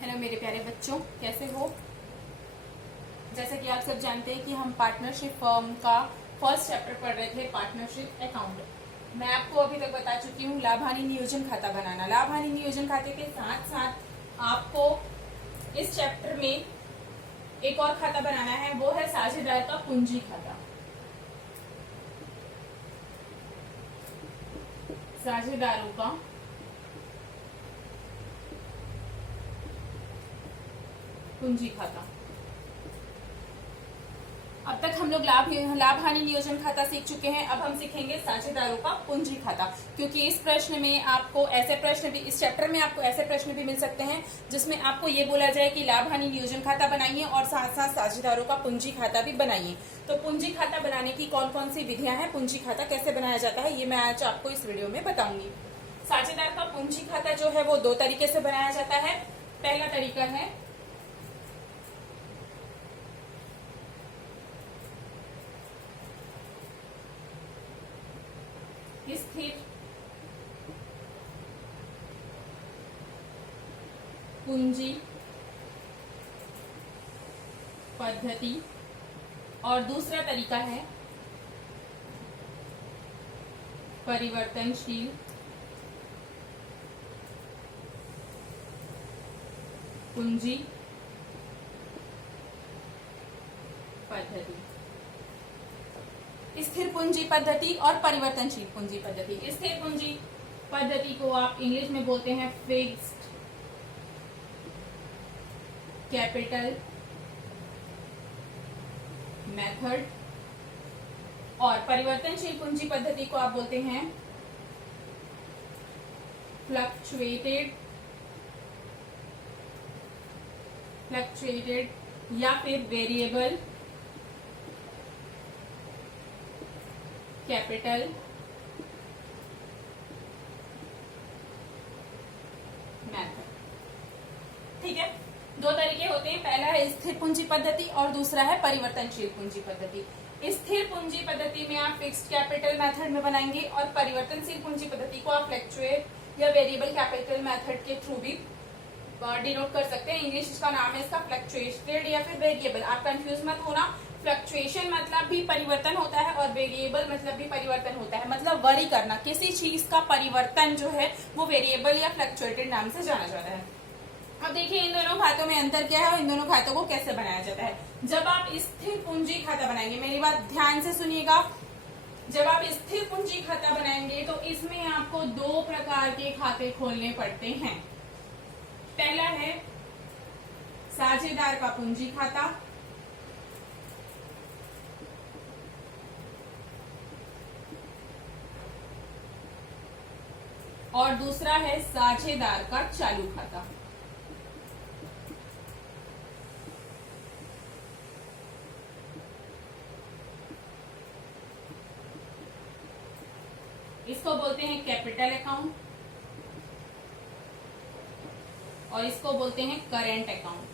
Hello मेरे प्यारे बच्चों, कैसे हो। जैसा कि आप सब जानते हैं कि हम पार्टनरशिप फर्म का फर्स्ट चैप्टर पढ़ रहे थे, पार्टनरशिप अकाउंट। मैं आपको अभी तक बता चुकी हूँ लाभ हानि नियोजन खाता बनाना। लाभ हानि नियोजन खाते के साथ साथ आपको इस चैप्टर में एक और खाता बनाना है, वो है साझेदार का पूंजी खाता। साझेदारों का पूंजी खाता। अब तक हम लोग लाभ हानि नियोजन खाता सीख चुके हैं। अब हम सीखेंगे साझेदारों का पूंजी खाता, क्योंकि इस प्रश्न में आपको ऐसे प्रश्न भी, इस चैप्टर में आपको ऐसे प्रश्न भी मिल सकते हैं जिसमें आपको ये बोला जाए कि लाभ हानि नियोजन खाता बनाइए और साथ साथ साझेदारों का पूंजी खाता भी बनाइए। तो पूंजी खाता बनाने की कौन कौन सी विधियां हैं, पूंजी खाता कैसे बनाया जाता है, ये मैं आज आपको इस वीडियो में बताऊंगी। साझेदार का पूंजी खाता जो है वो दो तरीके से बनाया जाता है। पहला तरीका है स्थिर पूंजी पद्धति और दूसरा तरीका है परिवर्तनशील पूंजी पद्धति। स्थिर पूंजी पद्धति और परिवर्तनशील पूंजी पद्धति। स्थिर पूंजी पद्धति को आप इंग्लिश में बोलते हैं फिक्स्ड कैपिटल मेथड, और परिवर्तनशील पूंजी पद्धति को आप बोलते हैं फ्लक्चुएटेड या फिर वेरिएबल कैपिटल मेथड। ठीक है, दो तरीके होते हैं, पहला है स्थिर पूंजी पद्धति और दूसरा है परिवर्तनशील पूंजी पद्धति। स्थिर पूंजी पद्धति में आप फिक्स्ड कैपिटल मेथड में बनाएंगे और परिवर्तनशील पूंजी पद्धति को आप फ्लक्चुएट या वेरिएबल कैपिटल मेथड के थ्रू भी डिनोट कर सकते हैं। इंग्लिश इसका नाम है इसका फ्लक्चुएटेड या फिर वेरिएबल। आप कंफ्यूज मत होना, फ्लक्चुएशन मतलब भी परिवर्तन होता है और वेरिएबल मतलब भी परिवर्तन होता है। मतलब वरी करना, किसी चीज का परिवर्तन जो है वो वेरिएबल या फ्लक्चुएटेड नाम से जाना जाता है। अब देखिए इन दोनों खातों में अंतर क्या है और इन दोनों खातों को कैसे बनाया जाता है। जब आप स्थिर पूंजी खाता बनाएंगे, मेरी बात ध्यान से सुनिएगा, जब आप स्थिर पूंजी खाता बनाएंगे तो इसमें आपको दो प्रकार के खाते खोलने पड़ते हैं। पहला है साझेदार का पूंजी खाता और दूसरा है साझेदार का चालू खाता। इसको बोलते हैं कैपिटल अकाउंट और इसको बोलते हैं करेंट अकाउंट।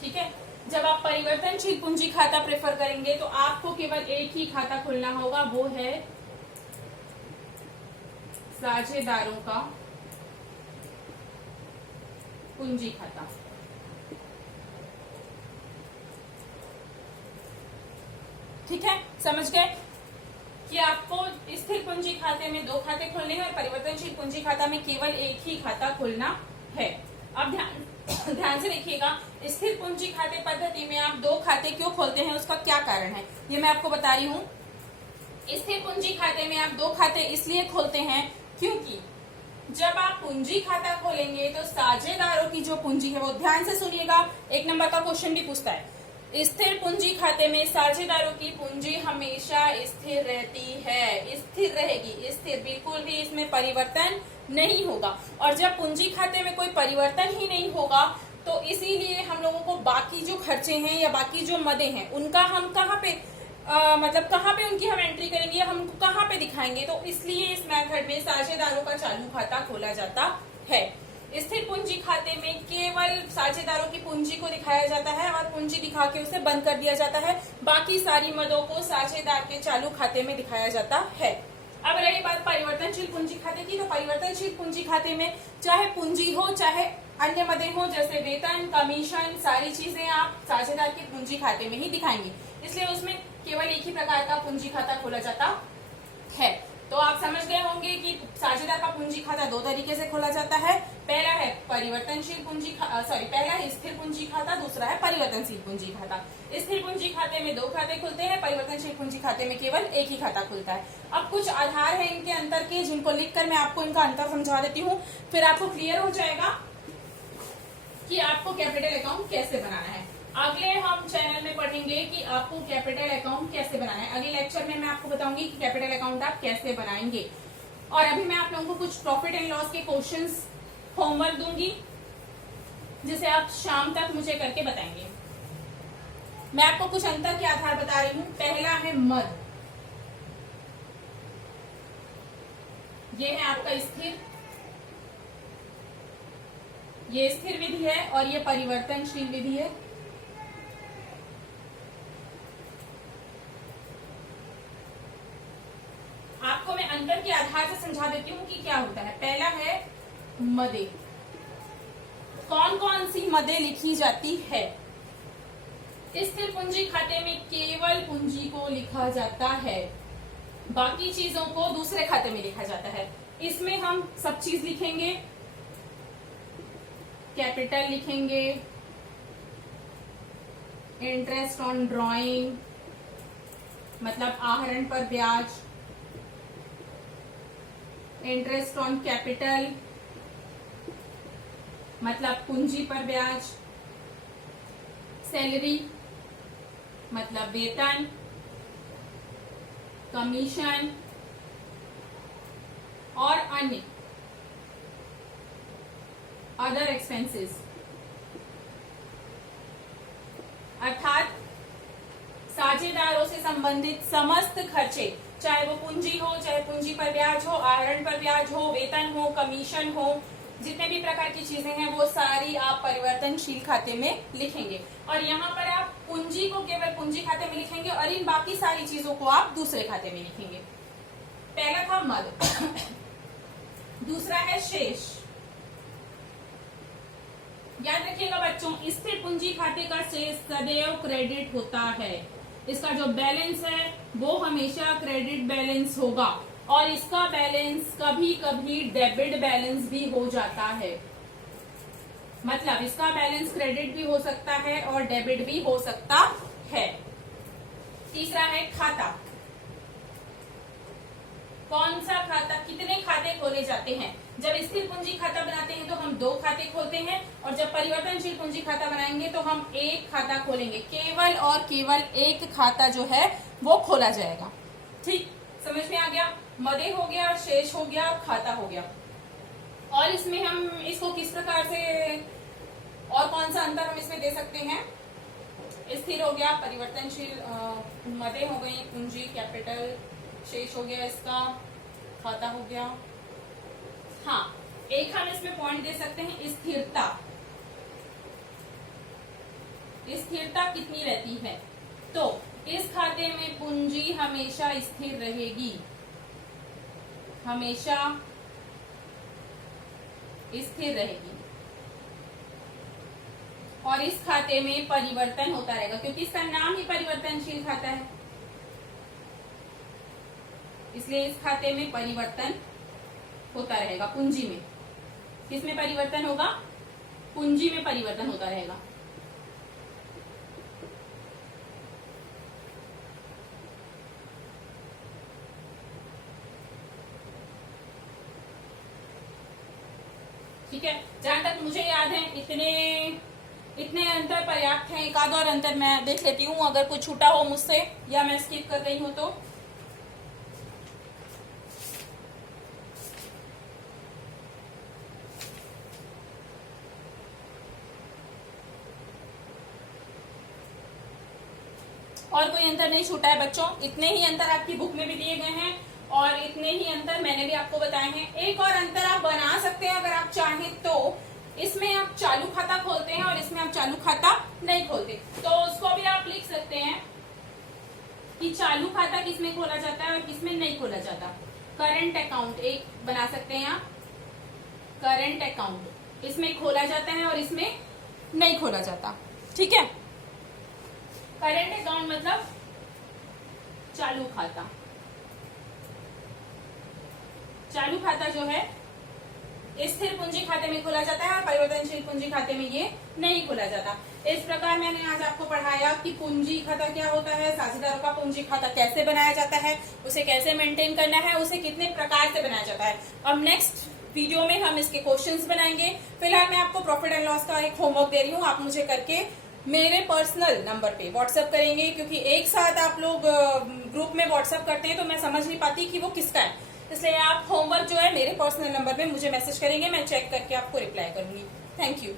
ठीक है, जब आप परिवर्तनशील पूंजी खाता प्रेफर करेंगे तो आपको केवल एक ही खाता खोलना होगा, वो है साझेदारों का पूंजी खाता। ठीक है, समझ गए कि आपको स्थिर पूंजी खाते में दो खाते खोलने हैं और परिवर्तनशील पूंजी खाता में केवल एक ही खाता खोलना है। अब ध्यान से देखिएगा, स्थिर पूंजी खाते पद्धति में आप दो खाते क्यों खोलते हैं, उसका क्या कारण है, ये मैं आपको बता रही हूँ। स्थिर पूंजी खाते में आप दो खाते इसलिए खोलते हैं क्योंकि जब आप पूंजी खाता खोलेंगे तो साझेदारों की जो पूंजी है वो, ध्यान से सुनिएगा, एक नंबर का क्वेश्चन भी पूछता है। स्थिर पूंजी खाते में साझेदारों की पूंजी हमेशा स्थिर रहती है, स्थिर रहेगी, स्थिर, बिल्कुल भी इसमें परिवर्तन नहीं होगा। और जब पूंजी खाते में कोई परिवर्तन ही नहीं होगा तो इसीलिए हम लोगों को बाकी जो खर्चे हैं या बाकी जो मदें हैं उनका हम कहाँ पे मतलब कहाँ पे उनकी हम एंट्री करेंगे, हम कहाँ पे दिखाएंगे। तो इसलिए इस मेथड में साझेदारों का चालू खाता खोला जाता है। स्थिर पूंजी खाते में केवल साझेदारों की पूंजी को दिखाया जाता है और पूंजी दिखा के उसे बंद कर दिया जाता है। बाकी सारी मदों को साझेदार के चालू खाते में दिखाया जाता है। अब रही बात परिवर्तनशील पूंजी खाते की, तो परिवर्तनशील पूंजी खाते में चाहे पूंजी हो चाहे अन्य मदे हो, जैसे वेतन, कमीशन, सारी चीजें आप साझेदार के पूंजी खाते में ही दिखाएंगे, इसलिए उसमें केवल एक ही प्रकार का पूंजी खाता खोला जाता है। तो आप समझ गए होंगे कि साझेदार का पूंजी खाता दो तरीके से खोला जाता है। पहला है परिवर्तनशील पहला है स्थिर पूंजी खाता, दूसरा है परिवर्तनशील पूंजी खाता। स्थिर पूंजी खाते में दो खाते खुलते हैं, परिवर्तनशील पूंजी खाते में केवल एक ही खाता खुलता है। अब कुछ आधार है इनके अंतर के, जिनको लिखकर मैं आपको इनका अंतर समझा देती हूँ, फिर आपको क्लियर हो जाएगा कि आपको कैपिटल अकाउंट कैसे बनाना है। अगले हम चैनल में पढ़ेंगे कि आपको कैपिटल अकाउंट कैसे बनाना है। अगले लेक्चर में मैं आपको बताऊंगी कि कैपिटल अकाउंट आप कैसे बनाएंगे। और अभी मैं आप लोगों को कुछ प्रॉफिट एंड लॉस के क्वेश्चंस होमवर्क दूंगी, जिसे आप शाम तक मुझे करके बताएंगे। मैं आपको कुछ अंतर के आधार बता रही हूँ। पहला है मद, ये है आपका स्थिर, ये स्थिर विधि है और ये परिवर्तनशील विधि है। आपको मैं अंतर के आधार से समझा देती हूँ कि क्या होता है। पहला है मदे। कौन कौन सी मदे लिखी जाती है? स्थिर पूंजी खाते में केवल पूंजी को लिखा जाता है, बाकी चीजों को दूसरे खाते में लिखा जाता है। इसमें हम सब चीज लिखेंगे, कैपिटल लिखेंगे, इंटरेस्ट ऑन ड्रॉइंग मतलब आहरण पर ब्याज, इंटरेस्ट ऑन कैपिटल मतलब पूंजी पर ब्याज, सैलरी मतलब वेतन, कमीशन और अन्य अदर एक्सपेंसेस, अर्थात साझेदारों से संबंधित समस्त खर्चे, चाहे वो पूंजी हो, चाहे पूंजी पर ब्याज हो, आहरण पर ब्याज हो, वेतन हो, कमीशन हो, जितने भी प्रकार की चीजें हैं वो सारी आप परिवर्तनशील खाते में लिखेंगे। और यहाँ पर आप पूंजी को केवल पूंजी खाते में लिखेंगे और इन बाकी सारी चीजों को आप दूसरे खाते में लिखेंगे। पहला था मद। दूसरा है शेष। याद रखिएगा बच्चों, स्थिर पूंजी खाते का शेष सदैव क्रेडिट होता है। इसका जो बैलेंस है वो हमेशा क्रेडिट बैलेंस होगा और इसका बैलेंस कभी कभी डेबिट बैलेंस भी हो जाता है। मतलब इसका बैलेंस क्रेडिट भी हो सकता है और डेबिट भी हो सकता है। तीसरा है खाता। कौन सा खाता, कितने खाते खोले जाते हैं? जब स्थिर पूंजी खाता बनाते हैं तो हम दो खाते खोलते हैं और जब परिवर्तनशील पूंजी खाता बनाएंगे तो हम एक खाता खोलेंगे। केवल और केवल एक खाता जो है वो खोला जाएगा। ठीक, समझ में आ गया? मदे हो गया, शेष हो गया, खाता हो गया। और इसमें हम इसको किस प्रकार से और कौन सा अंतर हम इसमें दे सकते हैं? स्थिर हो गया, परिवर्तनशील मदे हो गई, पूंजी कैपिटल, शेष हो गया, इसका खाता हो गया। हाँ, एक हम इसमें पॉइंट दे सकते हैं, स्थिरता। स्थिरता कितनी रहती है? तो इस खाते में पूंजी हमेशा स्थिर रहेगी, हमेशा स्थिर रहेगी और इस खाते में परिवर्तन होता रहेगा क्योंकि इसका नाम ही परिवर्तनशील खाता है, इसलिए इस खाते में परिवर्तन होता रहेगा। पूंजी में किसमें परिवर्तन होगा? पूंजी में परिवर्तन होता रहेगा। ठीक है, जहां तक मुझे याद है इतने अंतर पर्याप्त हैं। एक आध और अंतर मैं देख लेती हूँ, अगर कुछ छूटा हो मुझसे या मैं स्किप कर रही हूं तो। और कोई अंतर नहीं छूटा है बच्चों, इतने ही अंतर आपकी बुक में भी दिए गए हैं और इतने ही अंतर मैंने भी आपको बताए हैं। एक और अंतर आप बना सकते हैं अगर आप चाहें तो। इसमें आप चालू खाता खोलते हैं और इसमें आप चालू खाता नहीं खोलते, तो उसको भी आप लिख सकते हैं कि चालू खाता किसमें खोला जाता है और किसमें नहीं खोला जाता। करंट अकाउंट एक बना सकते हैं आप, करंट अकाउंट, इसमें खोला जाता है और इसमें नहीं खोला जाता, ठीक है। करंट अकाउंट मतलब चालू खाता, चालू खाता जो है स्थिर पूंजी खाते में खोला जाता है और परिवर्तनशील पूंजी खाते में ये नहीं खोला जाता। इस प्रकार मैंने आज आपको पढ़ाया कि पूंजी खाता क्या होता है, साझेदारों का पूंजी खाता कैसे बनाया जाता है, उसे कैसे मेंटेन करना है, उसे कितने प्रकार से बनाया जाता है। अब नेक्स्ट वीडियो में हम इसके क्वेश्चंस बनाएंगे। फिलहाल मैं आपको प्रॉफिट एंड लॉस का एक होमवर्क दे रही हूँ, आप मुझे करके मेरे पर्सनल नंबर पे व्हाट्सएप करेंगे, क्योंकि एक साथ आप लोग ग्रुप में व्हाट्सएप करते हैं तो मैं समझ नहीं पाती कि वो किसका है, इसलिए आप होमवर्क जो है मेरे पर्सनल नंबर पे मुझे मैसेज करेंगे, मैं चेक करके आपको रिप्लाई करूंगी। Thank you.